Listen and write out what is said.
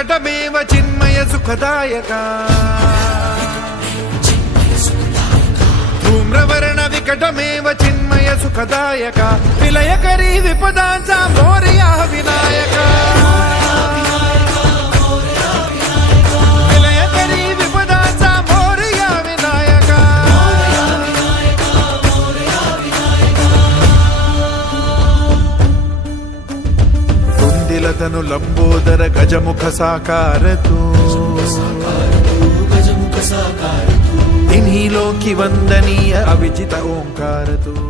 विकटमेव चिन्मय सुखदायका धूम्रवर्ण विकटमेव चिन्मय सुखदायका विलयकरी विपदांचा मोरया विनायका विलयकरी विपदांचा मोरया विनायका कुंदिलतनु लंबोदर गजमुख साकार तू तिन्ही लोकी वंदनीय अविजित ओंकार तू।